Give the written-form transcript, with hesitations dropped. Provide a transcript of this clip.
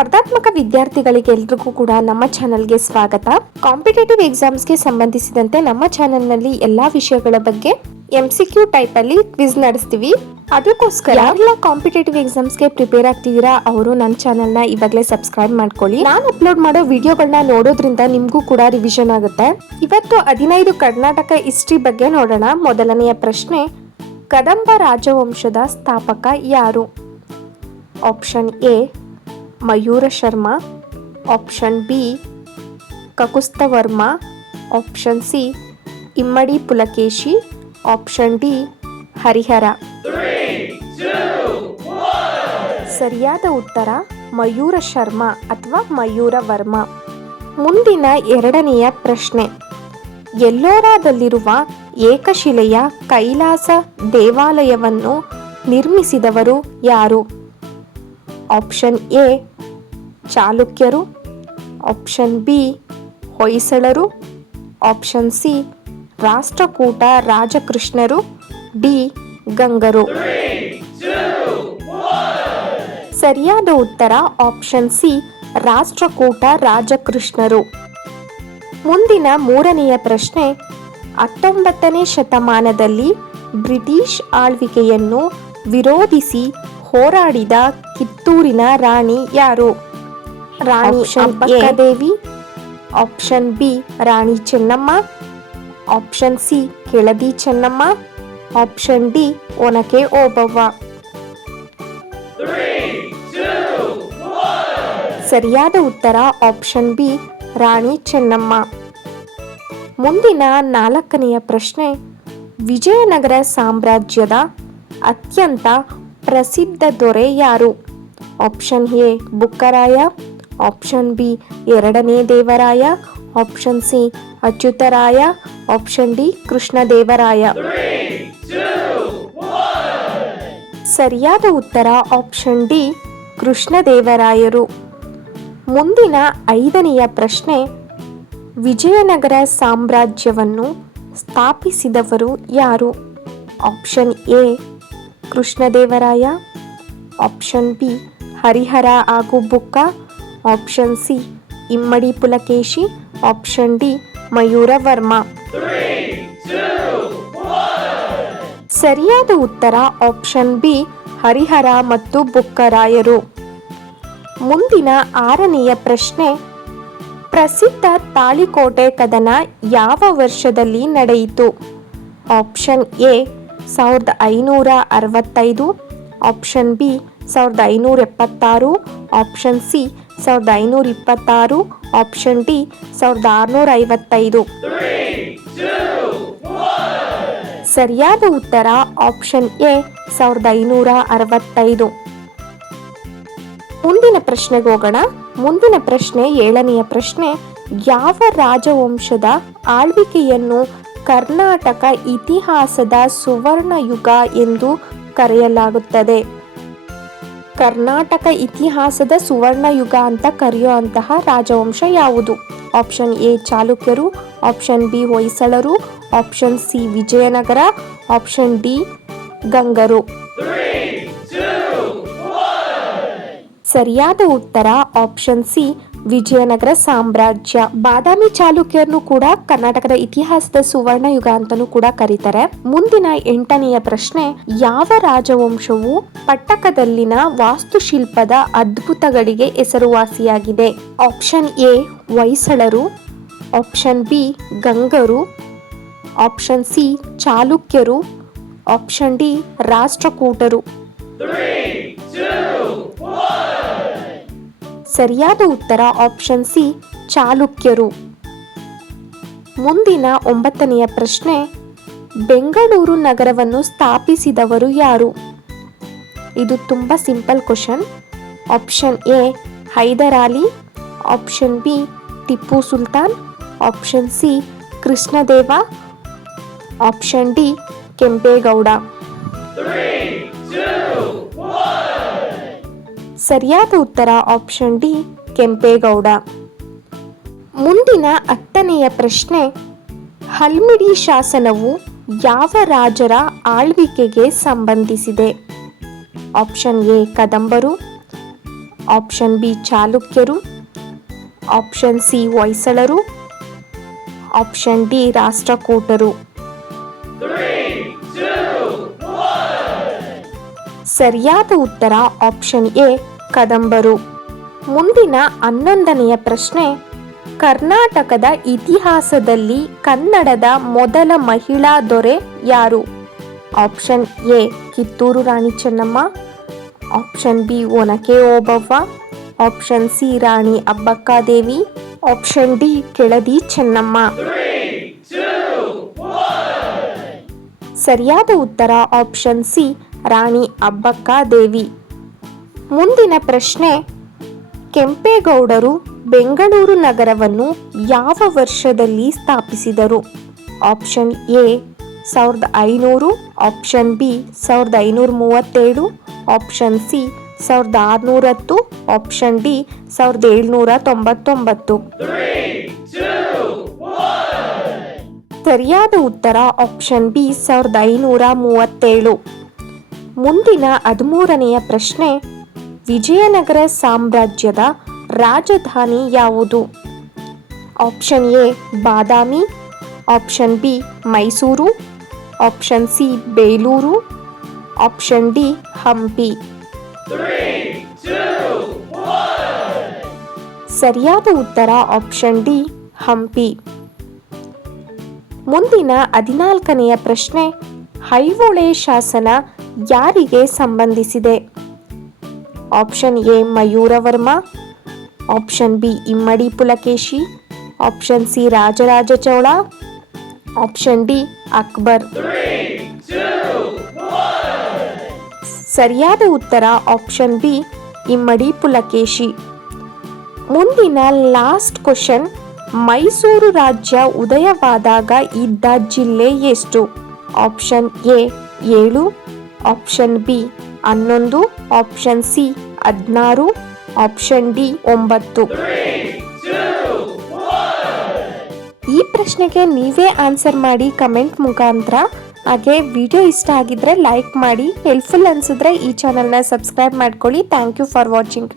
ಸ್ಪರ್ಧಾತ್ಮಕ ವಿದ್ಯಾರ್ಥಿಗಳಿಗೆ ಎಲ್ರಿಗೂ ಕೂಡ ನಮ್ಮ ಚಾನೆಲ್ಗೆ ಸ್ವಾಗತ. ಕಾಂಪಿಟೇಟಿವ್ ಎಕ್ಸಾಮ್ಸ್ಗೆ ಸಂಬಂಧಿಸಿದಂತೆ ನಮ್ಮ ಚಾನೆಲ್ನಲ್ಲಿ ಎಲ್ಲಾ ವಿಷಯಗಳ ಬಗ್ಗೆ MCQ ಟೈಪ್ ಅಲ್ಲಿ ಕ್ವಿಜ್ ನಡೆಸ್ತೀವಿ. ಅದಕ್ಕೋಸ್ಕರ ಯಾರೆಲ್ಲ ಕಾಂಪಿಟೇಟಿವ್ ಎಕ್ಸಾಮ್ಸ್ಗೆ ಪ್ರಿಪೇರ್ ಆಗ್ತಿದ್ದೀರಾ ಅವರು ನನ್ನ ಚಾನೆಲ್ನ ಇವಾಗಲೇ ಸಬ್ಸ್ಕ್ರೈಬ್ ಮಾಡ್ಕೊಳ್ಳಿ. ನಾನು ಅಪ್ಲೋಡ್ ಮಾಡೋ ವಿಡಿಯೋಗಳನ್ನ ನೋಡೋದ್ರಿಂದ ನಿಮಗೂ ಕೂಡ ರಿವಿಷನ್ ಆಗುತ್ತೆ. ಇವತ್ತು 15 ಕರ್ನಾಟಕ ಹಿಸ್ಟ್ರಿ ಬಗ್ಗೆ ನೋಡೋಣ. ಮೊದಲನೆಯ ಪ್ರಶ್ನೆ, ಕದಂಬ ರಾಜವಂಶದ ಸ್ಥಾಪಕ ಯಾರು? Option A Mayura Sharma, option B Kakusthavarma, option C Immadi Pulakeshi, option D Harihara. ಸರಿಯಾದ ಉತ್ತರ ಮಯೂರ ಶರ್ಮಾ ಅಥವಾ ಮಯೂರ ವರ್ಮ. ಮುಂದಿನ ಎರಡನೆಯ ಪ್ರಶ್ನೆ, ಎಲ್ಲೋರಾದಲ್ಲಿರುವ ಏಕಶಿಲೆಯ ಕೈಲಾಸ ದೇವಾಲಯವನ್ನು ನಿರ್ಮಿಸಿದವರು ಯಾರು? ಆಪ್ಷನ್ ಎ ಚಾಲುಕ್ಯರು, ಆಪ್ಷನ್ ಬಿ ಹೊಯ್ಸಳರು, ಆಪ್ಷನ್ ಸಿ ರಾಷ್ಟ್ರಕೂಟ ರಾಜಕೃಷ್ಣರು, ಡಿ ಗಂಗರು. ಸರಿಯಾದ ಉತ್ತರ ಆಪ್ಷನ್ ಸಿ ರಾಷ್ಟ್ರಕೂಟ ರಾಜಕೃಷ್ಣರು. ಮುಂದಿನ ಮೂರನೆಯ ಪ್ರಶ್ನೆ, 19ನೇ ಶತಮಾನದಲ್ಲಿ ಬ್ರಿಟಿಷ್ ಆಳ್ವಿಕೆಯನ್ನು ವಿರೋಧಿಸಿ ಹೋರಾಡಿದ ಕಿತ್ತೂರಿನ ರಾಣಿ ಯಾರು? Rani Ambikadevi, option B Rani Chennamma, option C Keladi Chennamma, option D Onake Obavva. ಸರಿಯಾದ ಉತ್ತರ ಆಪ್ಷನ್ ಬಿ ರಾಣಿ ಚೆನ್ನಮ್ಮ. ಮುಂದಿನ ನಾಲ್ಕನೆಯ ಪ್ರಶ್ನೆ, ವಿಜಯನಗರ ಸಾಮ್ರಾಜ್ಯದ ಅತ್ಯಂತ ಪ್ರಸಿದ್ಧ ದೊರೆ ಯಾರು? Option A Bukkaraya, option B ಎರಡನೇ Devaraya, option C Achyutaraya, option D Krishnadevaraya. ಸರಿಯಾದ ಉತ್ತರ ಆಪ್ಷನ್ ಡಿ ಕೃಷ್ಣದೇವರಾಯರು. ಮುಂದಿನ ಐದನೆಯ ಪ್ರಶ್ನೆ, ವಿಜಯನಗರ ಸಾಮ್ರಾಜ್ಯವನ್ನು ಸ್ಥಾಪಿಸಿದವರು ಯಾರು? Option A Krishnadevaraya, option B Harihara ಹಾಗೂ Bukka, option C Immadi Pulakeshi, option D Mayura Varma. ಸರಿಯಾದ ಉತ್ತರ ಆಪ್ಷನ್ ಬಿ ಹರಿಹರ ಮತ್ತು ಬುಕ್ಕರಾಯರು. ಮುಂದಿನ ಆರನೆಯ ಪ್ರಶ್ನೆ, ಪ್ರಸಿದ್ಧ ತಾಳಿಕೋಟೆ ಕದನ ಯಾವ ವರ್ಷದಲ್ಲಿ ನಡೆಯಿತು? Option A 1565, option B 1576, option C 1526, option D 1655. ಸರಿಯಾದ ಉತ್ತರ ಆಪ್ಷನ್ ಎ 1565. ಮುಂದಿನ ಪ್ರಶ್ನೆಗೆ ಹೋಗೋಣ. ಮುಂದಿನ ಪ್ರಶ್ನೆ ಏಳನೆಯ ಪ್ರಶ್ನೆ, ಯಾವ ರಾಜವಂಶದ ಆಳ್ವಿಕೆಯನ್ನು ಕರ್ನಾಟಕ ಇತಿಹಾಸದ ಸುವರ್ಣ ಯುಗ ಎಂದು ಕರೆಯಲಾಗುತ್ತದೆ? ಕರ್ನಾಟಕ ಇತಿಹಾಸದ ಸುವರ್ಣ ಯುಗ ಅಂತ ಕರೆಯುವಂತಹ ರಾಜವಂಶ ಯಾವುದು? ಆಪ್ಷನ್ ಎ ಚಾಲುಕ್ಯರು, ಆಪ್ಷನ್ ಬಿ ಹೊಯ್ಸಳರು, option C Vijayanagara, option D ಗಂಗರು. ಸರಿಯಾದ ಉತ್ತರ ಆಪ್ಷನ್ ಸಿ ವಿಜಯನಗರ ಸಾಮ್ರಾಜ್ಯ. ಬಾದಾಮಿ ಚಾಲುಕ್ಯರನ್ನು ಕೂಡ ಕರ್ನಾಟಕದ ಇತಿಹಾಸದ ಸುವರ್ಣ ಯುಗ ಅಂತಲೂ ಕೂಡ ಕರೀತಾರೆ. ಮುಂದಿನ ಎಂಟನೆಯ ಪ್ರಶ್ನೆ, ಯಾವ ರಾಜವಂಶವು ಪಟ್ಟಕದಲ್ಲಿನ ವಾಸ್ತುಶಿಲ್ಪದ ಅದ್ಭುತಗಳಿಗೆ ಹೆಸರುವಾಸಿಯಾಗಿದೆ? ಆಪ್ಷನ್ ಎ ಹೊಯ್ಸಳರು, ಆಪ್ಷನ್ ಬಿ ಗಂಗರು, ಆಪ್ಷನ್ ಸಿ ಚಾಲುಕ್ಯರು, ಆಪ್ಷನ್ ಡಿ ರಾಷ್ಟ್ರಕೂಟರು. ಸರಿಯಾದ ಉತ್ತರ ಆಪ್ಷನ್ ಸಿ ಚಾಲುಕ್ಯರು. ಮುಂದಿನ ಒಂಬತ್ತನೆಯ ಪ್ರಶ್ನೆ, ಬೆಂಗಳೂರು ನಗರವನ್ನು ಸ್ಥಾಪಿಸಿದವರು ಯಾರು? ಇದು ತುಂಬ simple question. Option A Hyder Ali, option B Tipu Sultan, option C Krishnadeva, option D Kempegowda. ಸರಿಯಾದ ಉತ್ತರ ಆಪ್ಷನ್ ಡಿ ಕೆಂಪೇಗೌಡ. ಮುಂದಿನ 10ನೆಯ ಪ್ರಶ್ನೆ, ಹಲ್ಮಿಡಿ ಶಾಸನವು ಯಾವ ರಾಜರ ಆಳ್ವಿಕೆಗೆ ಸಂಬಂಧಿಸಿದೆ? ಆಪ್ಷನ್ ಎ ಕದಂಬರು, ಆಪ್ಷನ್ ಬಿ ಚಾಲುಕ್ಯರು, ಆಪ್ಷನ್ ಸಿ ಹೊಯ್ಸಳರು, ಆಪ್ಷನ್ ಡಿ ರಾಷ್ಟ್ರಕೂಟರು. ಸರಿಯಾದ ಉತ್ತರ ಆಪ್ಷನ್ ಎ ಕದಂಬರು. ಮುಂದಿನ 11ನೆಯ ಪ್ರಶ್ನೆ, ಕರ್ನಾಟಕದ ಇತಿಹಾಸದಲ್ಲಿ ಕನ್ನಡದ ಮೊದಲ ಮಹಿಳಾ ದೊರೆ ಯಾರು? Option A Kittur Rani Chennamma, option B Onake Obavva, option C Rani Abbakkadevi, option D Keladi Chennamma. ಸರಿಯಾದ ಉತ್ತರ ಆಪ್ಷನ್ ಸಿ ರಾಣಿ ಅಬ್ಬಕ್ಕಾದೇವಿ. ಮುಂದಿನ ಪ್ರಶ್ನೆ, ಕೆಂಪೇಗೌಡರು ಬೆಂಗಳೂರು ನಗರವನ್ನು ಯಾವ ವರ್ಷದಲ್ಲಿ ಸ್ಥಾಪಿಸಿದರು? Option A 1500, option B 1537, option C 1610, option D 1799. ಸರಿಯಾದ ಉತ್ತರ ಆಪ್ಷನ್ ಬಿ 1537. ಮುಂದಿನ 13ನೆಯ ಪ್ರಶ್ನೆ, ವಿಜಯನಗರ ಸಾಮ್ರಾಜ್ಯದ ರಾಜಧಾನಿ ಯಾವುದು? Option A Badami, option B Mysuru, option C Belur, option D Hampi. ಸರಿಯಾದ ಉತ್ತರ ಆಪ್ಷನ್ ಡಿ ಹಂಪಿ. ಮುಂದಿನ 14ನೆಯ ಪ್ರಶ್ನೆ, ಐಹೊಳೆ ಶಾಸನ ಯಾರಿಗೆ ಸಂಬಂಧಿಸಿದೆ? Option A Mayuravarma, option B Immadi Pulakeshi, option C Rajaraja Chola, option D Akbar. ಸರಿಯಾದ ಉತ್ತರ ಆಪ್ಷನ್ ಬಿ ಇಮ್ಮಡಿ ಪುಲಕೇಶಿ. ಮುಂದಿನ ಲಾಸ್ಟ್ ಕ್ವಶನ್, ಮೈಸೂರು ರಾಜ್ಯ ಉದಯವಾದಾಗ ಇದ್ದ ಜಿಲ್ಲೆ ಎಷ್ಟು? Option A 7, option B 11, option C 16, option D 9. ಈ ಪ್ರಶ್ನೆಗೆ ನೀವೇ ಆನ್ಸರ್ ಮಾಡಿ ಕಮೆಂಟ್ ಮುಖಾಂತರ. ಹಾಗೆ ವಿಡಿಯೋ ಇಷ್ಟ ಆಗಿದ್ರೆ ಲೈಕ್ ಮಾಡಿ, ಹೆಲ್ಪ್ಫುಲ್ ಅನಿಸಿದ್ರೆ ಈ ಚಾನಲ್ನ ಸಬ್ಸ್ಕ್ರೈಬ್ ಮಾಡ್ಕೊಳ್ಳಿ. Thank you for watching.